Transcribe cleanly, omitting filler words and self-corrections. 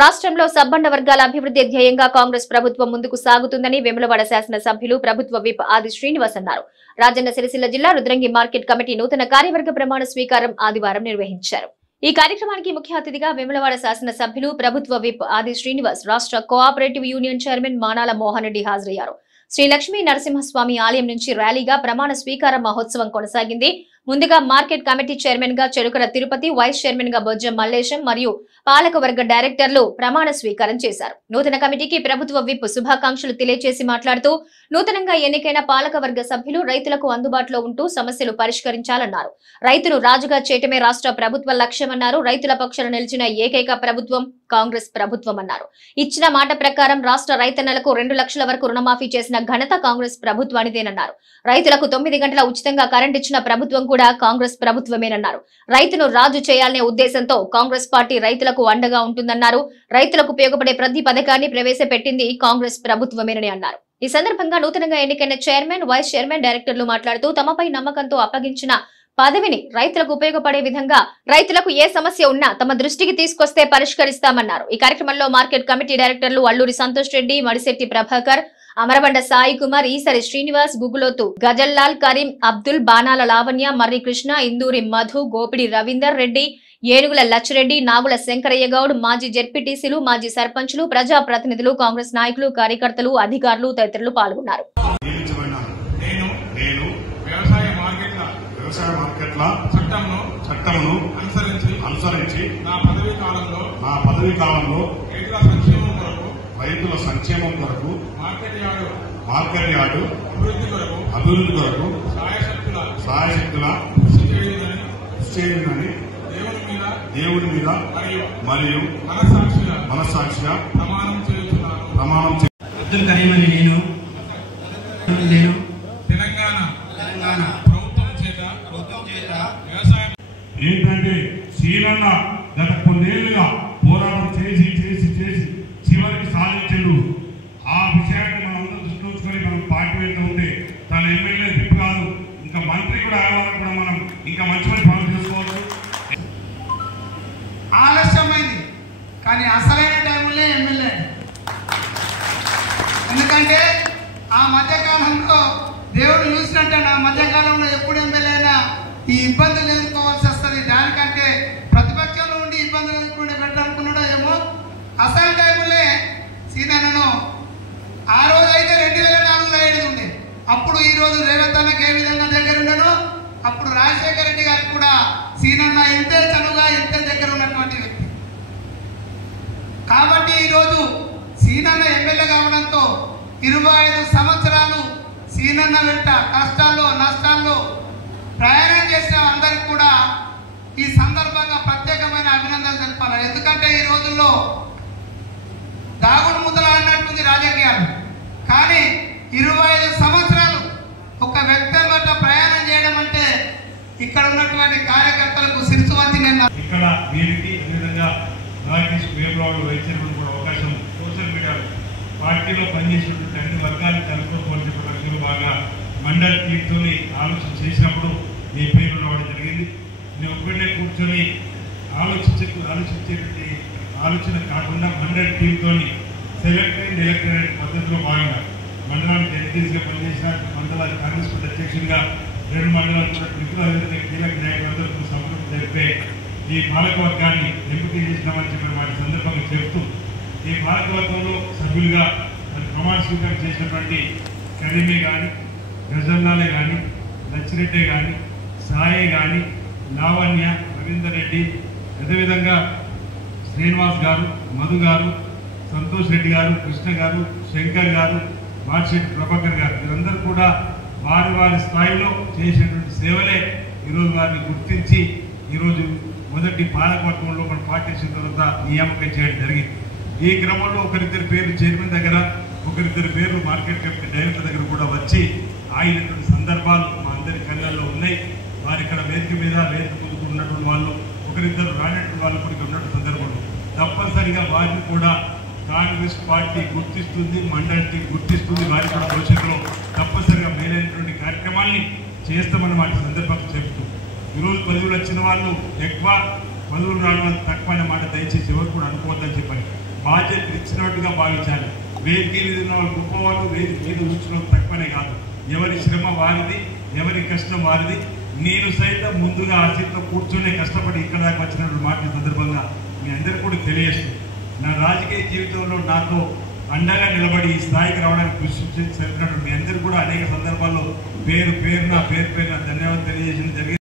రాష్ట్రంలో సబ్బండ వర్గాల అభివృద్ధి ధ్యేయంగా కాంగ్రెస్ ప్రభుత్వం ముందుకు సాగుతుందని వేములవాడ శాసన సభ్యులు ప్రభుత్వ విప్ ఆది శ్రీనివాస్ అన్నారు. రాజన్న సిరిసిల్ల జిల్లా రుద్రంగి మార్కెట్ కమిటీ నూతన కార్యవర్గ ప్రమాణ స్వీకారం ఆదివారం నిర్వహించారు. ఈ కార్యక్రమానికి ముఖ్య అతిథిగా వేములవాడ శాసన సభ్యులు ప్రభుత్వ విప్ ఆది శ్రీనివాస్, రాష్ట్ర cooperative union chairman Manala Mohan Reddy హాజరయ్యారు. శ్రీ లక్ష్మీ నరసింహస్వామి ఆలయం నుంచి ర్యాలీగా ప్రమాణ స్వీకార మహోత్సవం కొనసాగింది. ముందుగా మార్కెట్ కమిటీ చైర్మన్ గా చెరుకల తిరుపతి, వైస్ చైర్మన్ గా బొజ్జం మల్లేశం మరియు పాలకవర్గ డైరెక్టర్లు ప్రమాణ స్వీకారం చేశారు. నూతన కమిటీకి ప్రభుత్వ విప్ శుభాకాంక్షలు తెలియజేసి మాట్లాడుతూ నూతనంగా ఎన్నికైన పాలకవర్గ సభ్యులు రైతులకు అందుబాటులో ఉంటూ సమస్యలు పరిష్కరించాలన్నారు. రైతును రాజుగా చేయటమే రాష్ట్ర ప్రభుత్వ లక్ష్యమన్నారు. రైతుల పక్షాన నిలిచిన ఏకైక ప్రభుత్వం కాంగ్రెస్ ప్రభుత్వం అన్నారు. ఇచ్చిన మాట ప్రకారం రాష్ట్ర రైతన్నలకు 2 లక్షల వరకు రుణమాఫీ చేసిన ఘనత కాంగ్రెస్ ప్రభుత్వానిదేనన్నారు. రైతులకు 9 గంటల ఉచితంగా కరెంట్ ఇచ్చిన ప్రభుత్వం కూడా కాంగ్రెస్ ప్రభుత్వమేనన్నారు. రైతును రాజు చేయాలనే ఉద్దేశంతో కాంగ్రెస్ పార్టీ రైతులకు అండగా ఉంటుందన్నారు. రైతులకు ఉపయోగపడే ప్రతి పథకాన్ని ప్రవేశపెట్టింది కాంగ్రెస్ ప్రభుత్వమేనని అన్నారు. ఈ సందర్భంగా నూతనంగా ఎన్నికైన చైర్మన్, వైస్ చైర్మన్, డైరెక్టర్లు మాట్లాడుతూ తమపై నమ్మకంతో అప్పగించిన పదవిని రైతులకు ఉపయోగపడే విధంగా రైతులకు ఏ సమస్య ఉన్నా తమ దృష్టికి తీసుకొస్తే పరిష్కరిస్తామన్నారు. ఈ కార్యక్రమంలో మార్కెట్ కమిటీ డైరెక్టర్లు అల్లూరి సంతోష్ రెడ్డి, మడిశెట్టి ప్రభాకర్, అమరబండ సాయి కుమార్, ఈసరి శ్రీనివాస్, గుగులోతు గజల్లాల్, కరీం, అబ్దుల్, బాణాల లావణ్య, మర్రి కృష్ణ, ఇందూరి మధు, గోపిడి రవీందర్ రెడ్డి, ఏనుగుల లచ్చిరెడ్డి, నాగుల శంకరయ్య గౌడ్, మాజీ జెడ్పీటీసీలు, మాజీ సర్పంచులు, ప్రజా ప్రతినిధులు, కాంగ్రెస్ నాయకులు, కార్యకర్తలు, అధికారులు తదితరులు పాల్గొన్నారు. చట్టమును అనుసరించి నా పదవీ కాలంలో రైతుల సంక్షేమం కొరకు మార్కెట్ యార్డు అభివృద్ధి కొరకు సాయశక్తుల కృషి చేయునని దేవుడి మీద మరియు మనస్సాక్షిగా ప్రమాణం అబ్దుల్ కరీం అని నేను తెలంగాణ ప్రభుత్వం చేత వ్యవసాయం ఏంటంటే సీనన్న గత కొన్నేళ్లుగా పోరాటం చేసి చివరికి సాధించడు. ఆ విషయాన్ని మనం అందరూ దృష్టి ఉంచుకొని మనం పార్టీ వెళ్తూ ఉంటే తన ఎమ్మెల్యే విప్ కాదు, ఇంకా మంత్రి కూడా అయ్యేవాళ్ళకి కూడా మనం ఇంకా మంచి పనులు చేసుకోవచ్చు. ఆలస్యమైంది కానీ అసలైన టైంలో ఎమ్మెల్యే. ఎందుకంటే ఆ మధ్యకాలంలో దేవుడు చూసినట్టే నా మధ్యకాలంలో ఎప్పుడు ఎమ్మెల్యే అయినా ఈ ఇబ్బందులు ఎదుర్కోవాల్సి వస్తుంది. దానికంటే ప్రతిపక్షంలో ఉండి ఇబ్బందులు ఎదుర్కొనే పెట్టాలనుకున్నాడో ఏమో. అసలు టైంలో సీనన్నను ఆ రోజు అయితే 2004లో ఏడు ఉండే. అప్పుడు ఈ రోజు రేవంత్ అన్నకి ఏ విధంగా దగ్గర ఉండను, అప్పుడు రాజశేఖర రెడ్డి గారికి కూడా సీనన్న ఇంతే చనువుగా ఇంతే దగ్గర ఉన్నటువంటి వ్యక్తి. కాబట్టి ఈరోజు సీనన్న ఎమ్మెల్యే కావడంతో 25 సంవత్సరాలు సీనన్న వెంట కష్టాల్లో నష్టాల్లో ప్రయాణం చేసిన అందరికి కూడా ఈ సందర్భంగా ప్రత్యేకమైన అభినందనలు తెలపాలి. ఎందుకంటే ఈ రోజుల్లో దాగుడు ముద్దలు అన్నట్టుంది రాజకీయాలు. కానీ 25 సంవత్సరాలు ఒక వ్యక్తి వెంట ప్రయాణం చేయడం అంటే ఇక్కడ ఉన్నటువంటి కార్యకర్తలకు శిరసు వంచి నేను ఇక్కడ వీరికి అదేవిధంగా వేములవాడలో వైద్యులు కూడా అవకాశం సోషల్ మీడియా పార్టీలో పనిచేసినటువంటి అన్ని వర్గాన్ని కలుపుకోవాలని చెప్పడానికి బాగా మండలి టీంతో ఆలోచన చేసినప్పుడు ఈ పేరు రావడం జరిగింది. నేను ఒక్కడే కూర్చొని ఆలోచించేటువంటి ఆలోచన కాకుండా మండలి టీంతో సెలెక్ట్ అండ్ ఎలక్టెడ్ పద్ధతిలో భాగంగా మండలానికి ఎన్టీసీగా పనిచేసిన మండల కాంగ్రెస్ పార్టీ అధ్యక్షుడిగా 2 మండలాలు కీలక నాయకులందరూ సంపూర్ణ జరిపే ఈ పాలకవర్గాన్ని ఎంపిక చేసినామని చెప్పిన వాటి సందర్భంగా చెబుతూ ఈ పాలకవర్గంలో సభ్యులుగా ప్రమాణ స్వీకారం చేసినటువంటి కరీమే కానీ, గజల్లాలే కానీ, లచ్చిరెడ్డే కానీ, సాయి కానీ, లావణ్య, రవీందర్ రెడ్డి, అదేవిధంగా శ్రీనివాస్ గారు, మధు గారు, సంతోష్ రెడ్డి గారు, కృష్ణ గారు, శంకర్ గారు, మడిశెట్టి ప్రభాకర్ గారు, వీరందరూ కూడా వారి స్థాయిలో చేసినటువంటి సేవలే ఈరోజు వారిని గుర్తించి ఈరోజు మొదటి పాలకవర్గంలో మన పార్టీ వచ్చిన తర్వాత నియామకం చేయడం జరిగింది. ఈ క్రమంలో ఒకరిద్దరి పేర్లు చైర్మన్ దగ్గర, ఒకరిద్దరి పేర్లు మార్కెట్ కమిటీ డైరెక్టర్ దగ్గర కూడా వచ్చి ఆగినటువంటి సందర్భాలు మా అందరి కళ్ళల్లో ఉన్నాయి. వారి ఇక్కడ వేదిక ముందుకు ఉన్నటువంటి వాళ్ళు ఒకరిద్దరు రానటువంటి వాళ్ళు కూడా ఉన్నటువంటి సందర్భంలో తప్పనిసరిగా వారిని కూడా కాంగ్రెస్ పార్టీ గుర్తిస్తుంది, మండలి గుర్తిస్తుంది. వారి కూడా భవిష్యత్తులో తప్పనిసరిగా మేలైనటువంటి కార్యక్రమాల్ని చేస్తామని వాటి సందర్భంగా చెబుతూ ఈరోజు పదవులు వచ్చిన వాళ్ళు ఎక్కువ, పదవులు రావడం తక్కువ అనే మాట దయచేసి ఎవరు కూడా అనుకోవద్దని చెప్పాలి. బాధ్యతలు ఇచ్చినట్టుగా భావించాలి. వేదిక మీద ఉన్న వాళ్ళు గొప్పవాళ్ళు, వేదిక మీద కూర్చున్న తక్కువనే కాదు. ఎవరి శ్రమ వారిది, ఎవరి కష్టం వారిది. నేను సైతం ముందుగా ఆ సీట్లో కూర్చొని కష్టపడి ఇక్కడ దాకా వచ్చినటువంటి మాట సందర్భంగా మీ అందరికీ కూడా తెలియజేస్తుంది. నా రాజకీయ జీవితంలో నాతో అండగా నిలబడి ఈ స్థాయికి రావడానికి కృషి చేసినటువంటి మీ అందరూ కూడా అనేక సందర్భాల్లో పేరు పేరున ధన్యవాదాలు తెలియజేసిన జరిగింది.